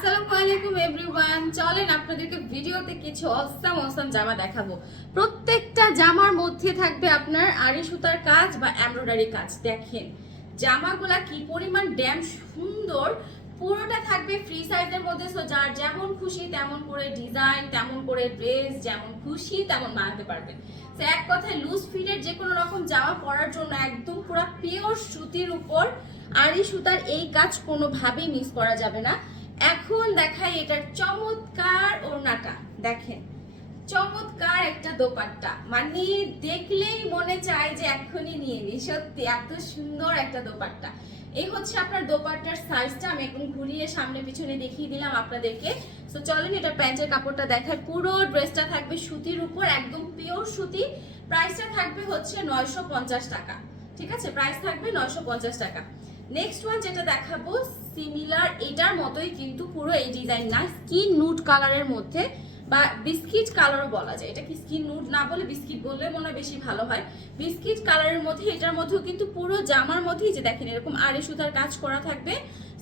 আসসালামু আলাইকুম এভরিওয়ান। চলেন আপনাদেরকে ভিডিওতে কিছু অসাম অসাম জামা দেখাবো। প্রত্যেকটা জামার মধ্যে থাকবে আপনার আড়ি সুতার কাজ বা এমব্রয়ডারি কাজ। দেখেন, জামাগুলা কি পরিমাণ ড্যাম সুন্দর। পুরোটা থাকবে ফ্রি সাইজের মধ্যে সো যার যেমন খুশি তেমন করে ডিজাইন তেমন করে ড্রেস যেমন খুশি তেমন বানাতে পারবেন। তো এক কথায় লুজ ফিটের যে কোনো রকম জামা পরার জন্য একদম পুরো পিওর সুতির উপর আড়ি সুতার এই কাজ কোনোভাবেই মিস করা যাবে না। এখন দেখাই এটার চমৎকার ওড়নাটা, দেখেন। চমৎকার একটা দোপাট্টা। মানে দেখলেই মনে চায় যে এখনই নিয়ে নি। সত্যি, এত সুন্দর একটা দোপাট্টা। এই হচ্ছে আপনার দোপাট্টার সাইজটা আমি একদম ঘুরিয়ে সামনে পিছনে দেখিয়ে দিলাম আপনাদেরকে। তো চলেন এটা প্যান্টের কাপড়টা দেখায় পুরো ড্রেসটা থাকবে সুতির উপর, একদম পিওর সুতি। প্রাইসটা থাকবে হচ্ছে নয়শো পঞ্চাশ টাকা। ঠিক আছে? প্রাইস থাকবে নয়শো পঞ্চাশ টাকা। নেক্সট ওয়ান যেটা দেখাবো সিমিলার এটার মতোই কিন্তু পুরো এই ডিজাইন না স্কিন নুট কালারের মধ্যে বা বিস্কিট কালারও বলা যায়। এটা কি স্কিন নুট না বলে বিস্কিট বললে মনে হয় বেশি ভালো হয়। বিস্কিট কালারের মধ্যে, এটার মধ্যেও কিন্তু পুরো জামার মধ্যেই যে দেখেন, এরকম আড়ে সুতার কাজ করা থাকবে।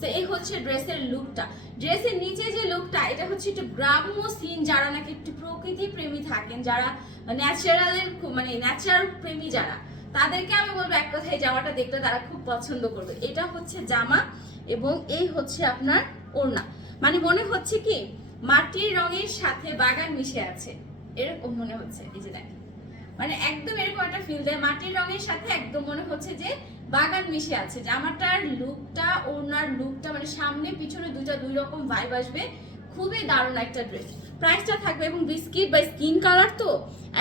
তো এই হচ্ছে ড্রেসের লুকটা ড্রেসের নিচে যে লুকটা এটা হচ্ছে একটু গ্রাম্য সিন যারা নাকি একটু প্রকৃতি প্রেমী থাকেন, যারা ন্যাচারালের মানে ন্যাচারাল প্রেমী যারা। তাদেরকে আমি বলব, এক কথায় জামাটা দেখলে তারা খুব পছন্দ করবে। এটা হচ্ছে জামা এবং এই হচ্ছে আপনার ওড়না। মানে মনে হচ্ছে কি, মাটির রঙের সাথে বাগান মিশে আছে। এরকম মনে হচ্ছে, এই যে দেখেন। মানে একদম এরকম একটা ফিল দেয়। মাটির রঙের সাথে একদম মনে হচ্ছে যে বাগান মিশে আছে। জামাটার লুকটা ওড়নার লুকটা মানে সামনে, পিছনে দুটা দুই রকম ভাইব আসবে। খুবই দারুণ একটা ড্রেস প্রাইসটা থাকবে এবং বিস্কিট বা স্কিন কালার তো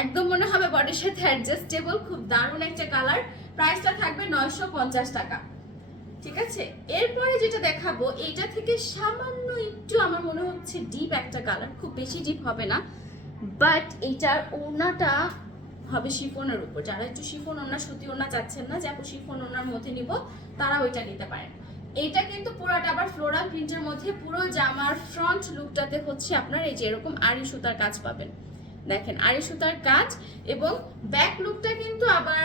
একদম মনে হবে বডির সাথে অ্যাডজাস্টেবল খুব দারুণ একটা কালার প্রাইসটা থাকবে নয়শো পঞ্চাশ টাকা। ঠিক আছে? এরপরে যেটা দেখাবো এইটা থেকে সামান্য একটু আমার মনে হচ্ছে ডিপ একটা কালার খুব বেশি ডিপ হবে না। বাট এইটার ওড়নাটা হবে শিফনের উপর। যারা একটু শিফন ওড়না, সুতি ওড়না চাচ্ছেন না, যে আপু শিফন ওনার মধ্যে নিব, তারা ওইটা নিতে পারেন। এইটা কিন্তু পুরোটা আবার ফ্লোরাল প্রিন্টের মধ্যে পুরো জামার ফ্রন্ট লুকটাতে হচ্ছে আপনার এই যে এরকম আড়ি সুতার কাজ পাবেন। দেখেন, আড়ি সুতার কাজ এবং ব্যাক লুকটা কিন্তু আবার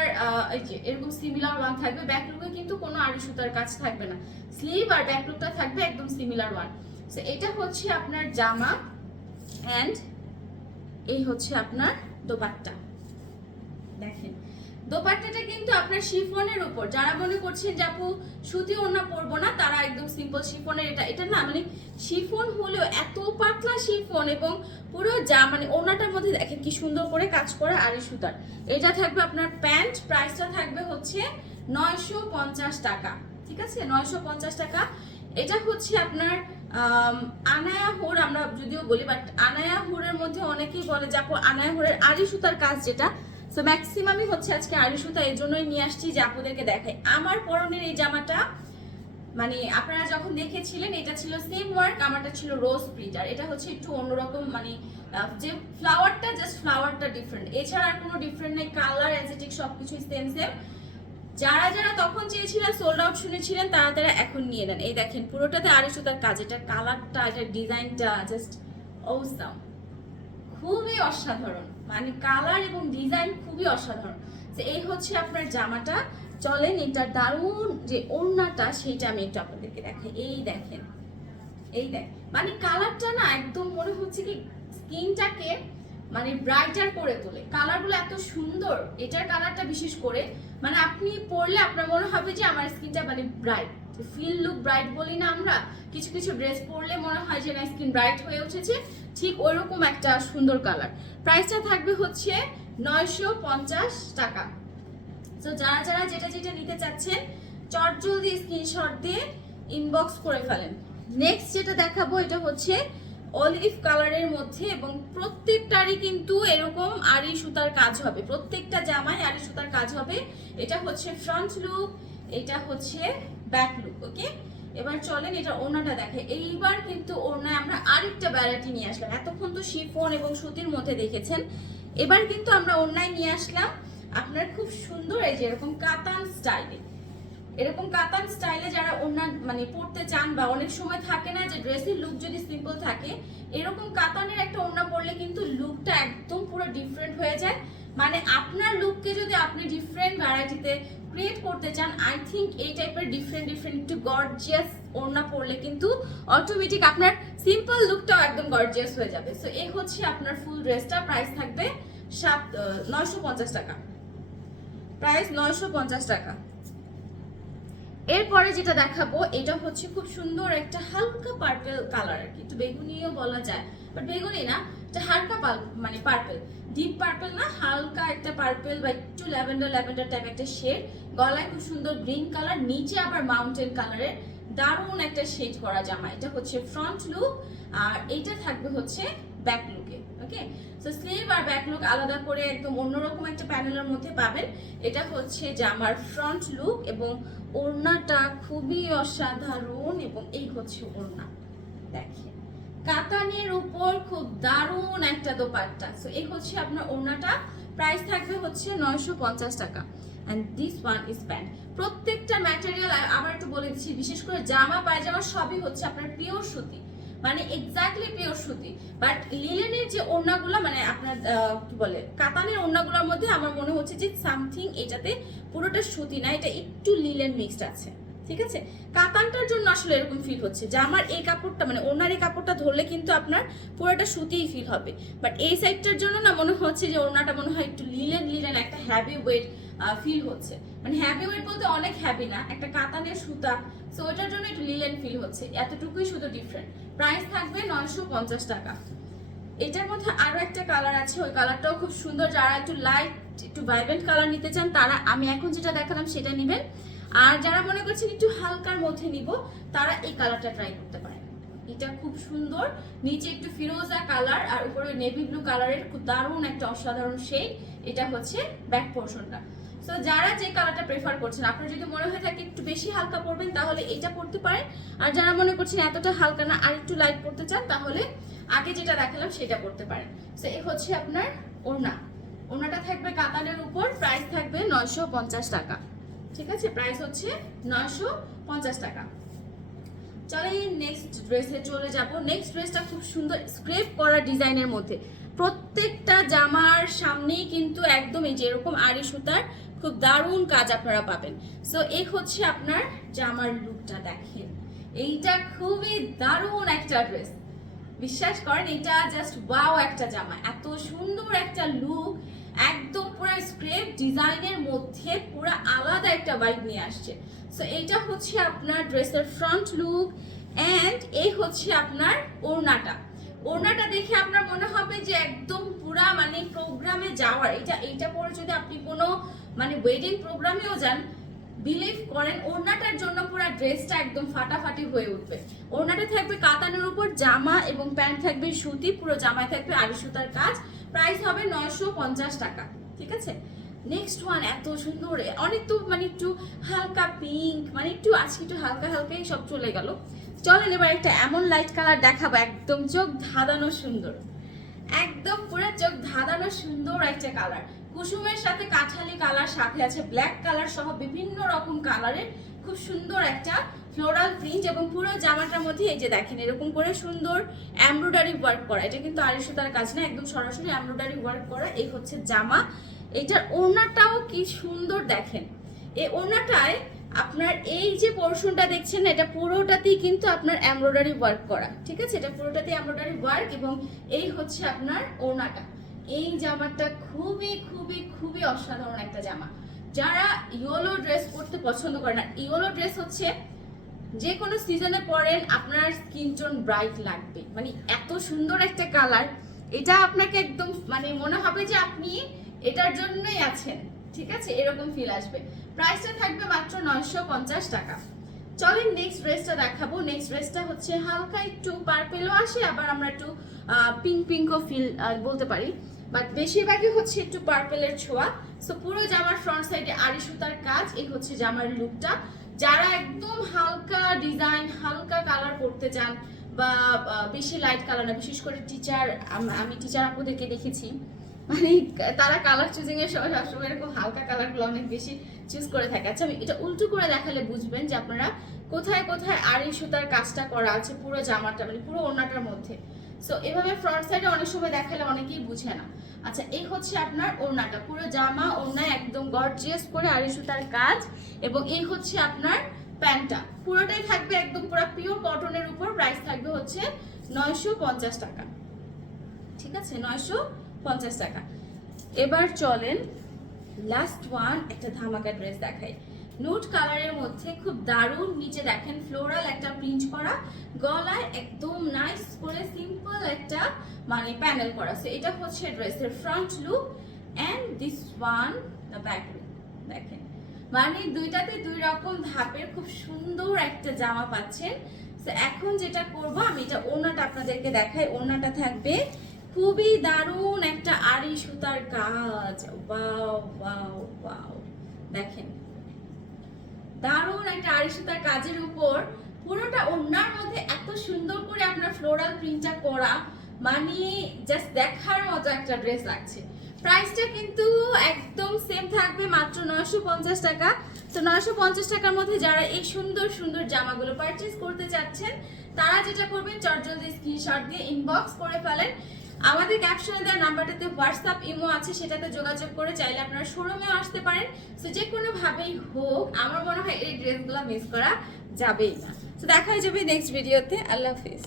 এই যে এরকম সিমিলার ওয়ান থাকবে। ব্যাক লুকে কিন্তু কোনো আড়ি সুতার কাজ থাকবে না। স্লিভ আর ব্যাক লুকটা থাকবে একদম সিমিলার ওয়ান সো এটা হচ্ছে আপনার জামা অ্যান্ড এই হচ্ছে আপনার দোপাট্টা। দেখেন দোপাট্টাটা কিন্তু আপনার শিফনের উপর। যারা মনে করছেন যে, আপু, সুতি ওড়না পরবো না, তারা একদম সিম্পল শিফনের এটা এটা না মানে শিফন হলেও এত পাতলা শিফন এবং পুরো যা মানে ওড়নাটার মধ্যে দেখেন কি সুন্দর করে কাজ করা আড়ি সুতার। এটা থাকবে আপনার প্যান্ট, প্রাইসটা থাকবে হচ্ছে নয়শো পঞ্চাশ টাকা, ঠিক আছে? নয়শো পঞ্চাশ টাকা। এটা হচ্ছে আপনার আনায়া হোর আমরা যদিও বলি বাট আনায়া হোরের মধ্যে অনেকেই বলে যে, আপু, আনায়া হোরের আড়ি সুতার কাজ যেটা সো ম্যাক্সিমামই হচ্ছে আজকে আড়ি সুতা, এই জন্যই নিয়ে আসছি যে আপনাদেরকে দেখাই। আমার পরনের এই জামাটা মানে আপনারা যখন দেখেছিলেন, এটা ছিল সেম ওয়ার্ক আমারটা ছিল রোজ প্রিন্ট আর এটা হচ্ছে একটু অন্যরকম মানে যে ফ্লাওয়ারটা জাস্ট ফ্লাওয়ারটা ডিফারেন্ট এছাড়া আর কোনো ডিফারেন্ট নেই কালার অ্যাজেটিক সব কিছুই সেম সেম যারা যারা তখন চেয়েছিলেন সোল্ড আউট শুনেছিলেন, তারা তারা এখন নিয়ে নেন। এই দেখেন, পুরোটাতে আড়াই সুতার কাজ, এটা কালারটা এটা ডিজাইনটা জাস্ট ওসাম খুবই অসাধারণ। মানে কালার এবং ডিজাইন খুবই অসাধারণ। তো এই হচ্ছে আপনার জামাটা। চলেন, এটা দারুণ যে ওড়নাটা, সেইটা আমি একটু আপনাদেরকে দেখাই। এই দেখেন, এই দেখ মানে কালারটা না একদম মনে হচ্ছে কি স্কিনটাকে মানে ব্রাইটার করে তোলে। কালারগুলো এত সুন্দর, এটার কালারটা বিশেষ করে মানে আপনি পরলে আপনার মনে হবে যে আমার স্কিনটা মানে ব্রাইট ফিল লুক ব্রাইট বলি না আমরা, কিছু কিছু ড্রেস পরলে মনে হয় যে না স্কিন ব্রাইট হয়ে উঠেছে, ঠিক ওইরকম একটা সুন্দর কালার প্রাইসটা থাকবে হচ্ছে নয়শো পঞ্চাশ টাকা। তো যারা যারা যেটা যেটা নিতে চাচ্ছেন, চট জলদি স্ক্রিনশট দিয়ে ইনবক্স করে ফেলেন। নেক্সট যেটা দেখাবো, এটা হচ্ছে অলিভ কালারের মধ্যে এবং প্রত্যেকটারই কিন্তু এরকম আড়ি সুতার কাজ হবে। প্রত্যেকটা জামায় আড়ি সুতার কাজ হবে। এটা হচ্ছে ফ্রন্ট লুক এটা হচ্ছে ব্যাক লুক ওকে এবার চলেন এটা ওড়নাটা দেখে। এইবার কিন্তু ওনায় আমরা আরেকটা ভ্যারাইটি নিয়ে আসলাম। এতক্ষণ তো শিফন এবং সুতির মধ্যে দেখেছেন। এবার কিন্তু আমরা ওড়নায় নিয়ে আসলাম আপনার খুব সুন্দর এই যে এরকম কাতান স্টাইলে এরকম কাতান স্টাইলে যারা ওড়না মানে পড়তে চান বা অনেক সময় থাকে না যে ড্রেসের লুক যদি সিম্পল থাকে, এরকম কাতানের একটা ওড়না পরলে কিন্তু লুকটা একদম পুরো ডিফারেন্ট হয়ে যায়। মানে আপনার লুককে যদি আপনি ডিফারেন্ট ভ্যারাইটিতে ক্রিয়েট করতে চান আই থিঙ্ক এই টাইপের ডিফারেন্ট ডিফারেন্ট একটু গর্জিয়াস ওড়না পরলে কিন্তু অটোমেটিক আপনার সিম্পল লুকটাও একদম গর্জিয়াস হয়ে যাবে। সো এই হচ্ছে আপনার ফুল ড্রেসটা প্রাইস থাকবে সাত নয়শো পঞ্চাশ টাকা। প্রাইস নয়শো পঞ্চাশ টাকা। এরপরে যেটা দেখাবো, এটা হচ্ছে খুব সুন্দর একটা হালকা পার্পেল কালার আর কি। একটু বেগুনিও বলা যায় বাট বেগুনি না, এটা হালকা মানে পার্পল ডিপ পার্পল না, হালকা একটা পার্পল বা একটু ল্যাভেন্ডার ল্যাভেন্ডার টাইপ একটা শেড গলায় খুব সুন্দর গ্রিন কালার নিচে আবার মাউন্টেন কালারের দারুণ একটা শেড করা জামা। এটা হচ্ছে ফ্রন্ট লুক আর এটা থাকবে হচ্ছে ব্যাক লুকে ওকে? সো স্লিভ আর ব্যাক লুক আলাদা করে একদম অন্যরকম একটা প্যানেলের মধ্যে পাবেন। এটা হচ্ছে জামার ফ্রন্ট লুক এবং ওড়নাটা খুবই অসাধারণ এবং এই হচ্ছে ওড়না। দেখেন, কাতানের উপর খুব দারুণ একটা দোপাট্টা। সো এই হচ্ছে আপনার ওড়নাটা। প্রাইস থাকবে হচ্ছে নয়শো পঞ্চাশ টাকা। And this one is pant প্রত্যেকটা ম্যাটেরিয়াল আবার একটু বলে দিচ্ছি, বিশেষ করে জামা, পায়জামা সবই হচ্ছে আপনার পিওর সুতি। মানে এক্স্যাক্টলি পিওর সুতি। বাট লিলেনের যে ওড়নাগুলো মানে আপনার কি বলে, কাতানের ওড়নাগুলোর মধ্যে আমার মনে হচ্ছে যে সামথিং এটাতে পুরোটা সুতি না, এটা একটু লিলেন মিক্সড আছে। ঠিক আছে? কাতানটার জন্য আসলে এরকম ফিল হচ্ছে। যে আমার এই কাপড়টা মানে ওনার এই কাপড়টা ধরলে কিন্তু আপনার পুরোটা সুতিই ফিল হবে। বাট এই সাইডটার জন্য না মনে হচ্ছে যে ওনাটা মনে হয় একটু লিলেন লিলেন একটা হ্যাভি ওয়েট ফিল হচ্ছে। মানে হ্যাভি ওয়েট বলতে অনেক হ্যাভি না, একটা কাতানের সুতা। সো ওটার জন্য একটু লিলেন ফিল হচ্ছে। এতটুকুই শুধু ডিফারেন্ট প্রাইস থাকবে নয়শো পঞ্চাশ টাকা। এটার মধ্যে আরও একটা কালার আছে, ওই কালারটাও খুব সুন্দর। যারা একটু লাইট একটু ভাইব্রেন্ট কালার নিতে চান, তারা আমি এখন যেটা দেখালাম সেটা নেবেন। আর যারা মনে করছেন একটু হালকার মধ্যে নিব, তারা এই কালারটা ট্রাই করতে পারেন। এটা খুব সুন্দর। নিচে একটু ফিরোজা কালার আর উপরে নেভি ব্লু কালারের খুব দারুণ একটা অসাধারণ শেড এটা হচ্ছে ব্যাক পোর্শনটা সো যারা যে কালারটা প্রেফার করছেন, আপনার যদি মনে হয় থাকে একটু বেশি হালকা পরবেন, তাহলে এটা পরতে পারেন। আর যারা মনে করছেন এতটা হালকা না, আর একটু লাইট পরতে চান, তাহলে আগে যেটা দেখালাম, সেটা করতে পারেন। সো এই হচ্ছে আপনার ওড়না। ওড়নাটা থাকবে কাতানের উপর প্রাইস থাকবে নয়শো পঞ্চাশ টাকা। ঠিক আছে? প্রাইস হচ্ছে নয়শো পঞ্চাশ টাকা। চলে নেক্সট ড্রেসে চলে যাব। নেক্সট ড্রেসটা খুব সুন্দর স্ক্রেপ করা ডিজাইনের মধ্যে। প্রত্যেকটা জামার সামনেই কিন্তু একদম এই যে আড়ি সুতার খুব দারুণ কাজ আপনারা পাবেন। সো এই হচ্ছে আপনার জামার লুকটা দেখেন। এইটা খুবই দারুণ একটা ড্রেস বিশ্বাস করেন, এটা জাস্ট ওয়াও একটা জামা। এত সুন্দর একটা লুক একদম পুরো স্ক্রেপ ডিজাইনের মধ্যে পুরো আলাদা একটা ভাইব নিয়ে আসছে। সো এইটা হচ্ছে আপনার ড্রেসের ফ্রন্ট লুক অ্যান্ড এই হচ্ছে আপনার ওড়নাটা। ওড়নাটা দেখে আপনার মনে হবে যে একদম পুরা মানে প্রোগ্রামে যাওয়ার। এটা এইটা পরে যদি আপনি কোনো মানে ওয়েডিং প্রোগ্রামেও যান বিলিভ করেন ওড়নাটার জন্য পুরো ড্রেসটা একদম ফাটাফাটি হয়ে উঠবে। ওড়নাটা থাকবে কাতানের উপর জামা এবং প্যান্ট থাকবে সুতি, পুরো জামায় থাকবে আড়ি সুতার কাজ। প্রাইস হবে নয়শো পঞ্চাশ টাকা, ঠিক আছে? নেক্সট ওয়ান এত সুন্দর অনেক তো মানে একটু হালকা পিঙ্ক মানে একটু আজকে একটু হালকা হালকাই সব চলে গেল। চলেন এবার একটা এমন লাইট কালার দেখাবো, একদম চোখ ধাঁধানো সুন্দর। একদম পুরো চোখ ধাঁধানো সুন্দর একটা কালার কুসুমের সাথে কাঠালি কালার সাথে আছে ব্ল্যাক কালার সহ বিভিন্ন রকম কালারের খুব সুন্দর একটা ফ্লোরাল প্রিন্ট এবং পুরো জামাটার মধ্যে এই যে দেখেন, এরকম করে সুন্দর এমব্রয়ডারি ওয়ার্ক করা। এটা কিন্তু আড়াই সুতার কাজ না, একদম সরাসরি এমব্রয়ডারি ওয়ার্ক করা। এই হচ্ছে জামা। এটার ওড়নাটাও কি সুন্দর দেখেন। এই ওড়নাটায় আপনার এই যে পোর্শনটা দেখছেন, এটা পুরোটাতেই কিন্তু আপনার এমব্রয়ডারি ওয়ার্ক করা। ঠিক আছে? এটা পুরোটাতেই এমব্রয়ডারি ওয়ার্ক এবং এই হচ্ছে আপনার ওড়নাটা। এই জামাটা খুবই খুবই খুবই অসাধারণ একটা জামা। যারা ইয়েলো ড্রেস পরতে পছন্দ করে না ইয়েলো ড্রেস হচ্ছে যে কোনো সিজনে পরেন, আপনার স্কিন টোন ব্রাইট লাগবে। মানে এত সুন্দর একটা কালার এটা আপনাকে একদম মানে মনে হবে যে আপনি এটার জন্যই আছেন। ঠিক আছে? এরকম ফিল আসবে। প্রাইসটা থাকবে মাত্র নয়শো পঞ্চাশ টাকা। চলেন নেক্সট ড্রেসটা দেখাবো। নেক্সট ড্রেসটা হচ্ছে হালকা একটু পার্পেলও আসে, আবার আমরা একটু পিঙ্ক পিঙ্কও ফিল বলতে পারি। বাট বেশিরভাগই হচ্ছে একটু পার্পেলের ছোঁয়া। সো পুরো জামার ফ্রন্ট সাইডে আড়ি সুতার কাজ। এই হচ্ছে জামার লুকটা যারা একদম হালকা ডিজাইন হালকা কালার করতে চান বা বেশি লাইট কালার না, বিশেষ করে টিচার আমি টিচার আপুদেরকে দেখেছি। মানে তারা কালার চুজিং এর সময় সবসময় এরকম হালকা কালারগুলো অনেক বেশি চুজ করে থাকে। আচ্ছা আমি এটা উল্টো করে দেখালে বুঝবেন যে আপনারা কোথায় কোথায় আড়ি সুতার কাজটা করা আছে পুরো জামাটা মানে পুরো ওড়নাটার মধ্যে। সো এভাবে ফ্রন্ট সাইডে অনেক সময় দেখালে অনেকেই বুঝে না। আচ্ছা এই হচ্ছে আপনার ওড়নাটা। পুরো জামা ওড়নায় একদম গর্জিয়াস করে আড়ি সুতার কাজ এবং এই হচ্ছে আপনার প্যান্টটা। পুরোটাই থাকবে একদম পুরো পিওর কটনের উপর। প্রাইস থাকবে হচ্ছে নয়শো পঞ্চাশ টাকা। ঠিক আছে? নয়শো পঞ্চাশ টাকা। এবার চলেন লাস্ট ওয়ান একটা ধামাকা ড্রেস দেখাই। নুট কালারের মধ্যে খুব দারুণ, নিচে দেখেন ফ্লোরাল একটা প্রিন্ট করা, গলায় একদম নাইস করে সিম্পল একটা মানে প্যানেল করা। সো এটা হচ্ছে ড্রেসের front look and this one the back look দেখেন। মানে দুইটাতে দুই রকম ধাপের খুব সুন্দর একটা জামা পাচ্ছেন। তো এখন যেটা করব, আমি এটা ওড়নাটা আপনাদেরকে দেখাই। ওড়নাটা থাকবে খুবই দারুণ একটা আড়ি সুতার কাজ। ওয়াও দেখেন। দারুণ একটা আড়ি সুতার কাজের উপর পুরোটা ওড়নার মধ্যে এত সুন্দর করে আপনার ফ্লোরাল প্রিন্টটা করা মানে জাস্ট দেখার মতো একটা ড্রেস লাগছে। প্রাইসটা কিন্তু একদম সেম থাকবে মাত্র নয়শো পঞ্চাশ টাকা। তো নয়শো পঞ্চাশ টাকার মধ্যে যারা এই সুন্দর সুন্দর জামাগুলো পারচেস করতে চাচ্ছেন, তারা যেটা করবেন, চটজলদি স্ক্রিনশট দিয়ে ইনবক্স করে ফেলেন। আমাদের ক্যাপশনে দেওয়া নাম্বারটাতে হোয়াটসঅ্যাপ ইমো আছে, সেটাতে যোগাযোগ করে চাইলে আপনারা শোরুমেও আসতে পারেন। সো যে কোনোভাবেই হোক, আমার মনে হয় এই ড্রেসগুলো মিস করা যাবেই না। তো দেখা হয়ে যাবে নেক্সট ভিডিওতে আল্লাহ হাফিজ।